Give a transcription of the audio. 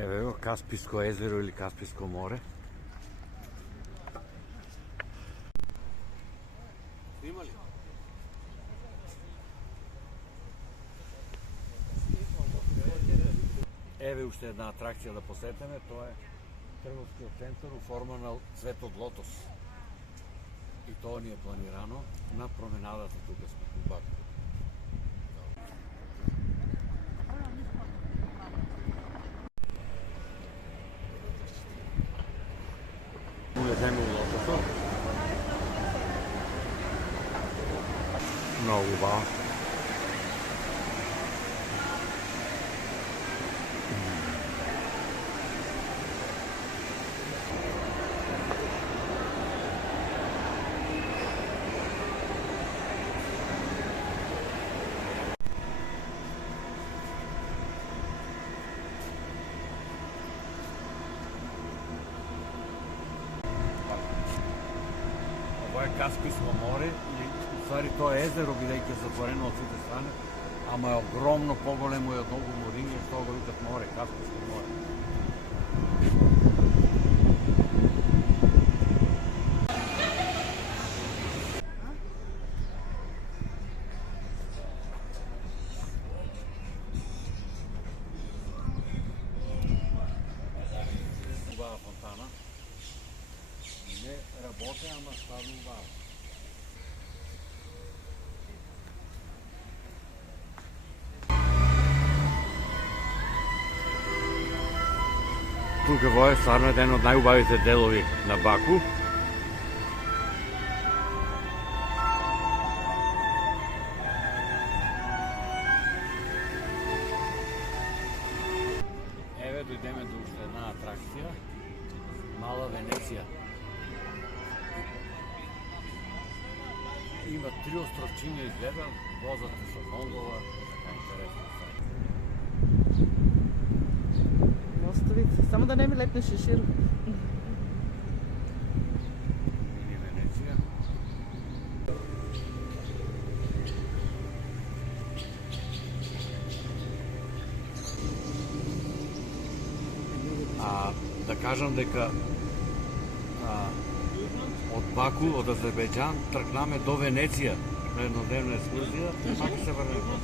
Еве го Касписко езеро или Касписко море. Има ли? Еве уште една атракција да посетиме, тоа е трговскиот центар у форма на цветот лотос. И тоа ни е планирано на променадата тука у Баку. Улеземе у лотосот. Многу убаво. Ова е Касписко море, и ствари тоа е езеро, бидејќи е затворено од сите страни, ама е огромно поголемо и од многу моринје, што го викат море, Касписко море. Убава фонтана. Не работе, ама ставно убава. Тука во е стварно еден од најубавите делови на Баку. Еве дојдеме до уште една атракција, Мала Венеција. Има 3 островчиња изгледа, возат со гондола, така интересно. Мостовици, само да не ми лепне шишир. Мини Венеција. Да кажам дека од Баку, од Азербејџан, тркнаме до Венеција на еднодневна екскурзија, пак се врнеме.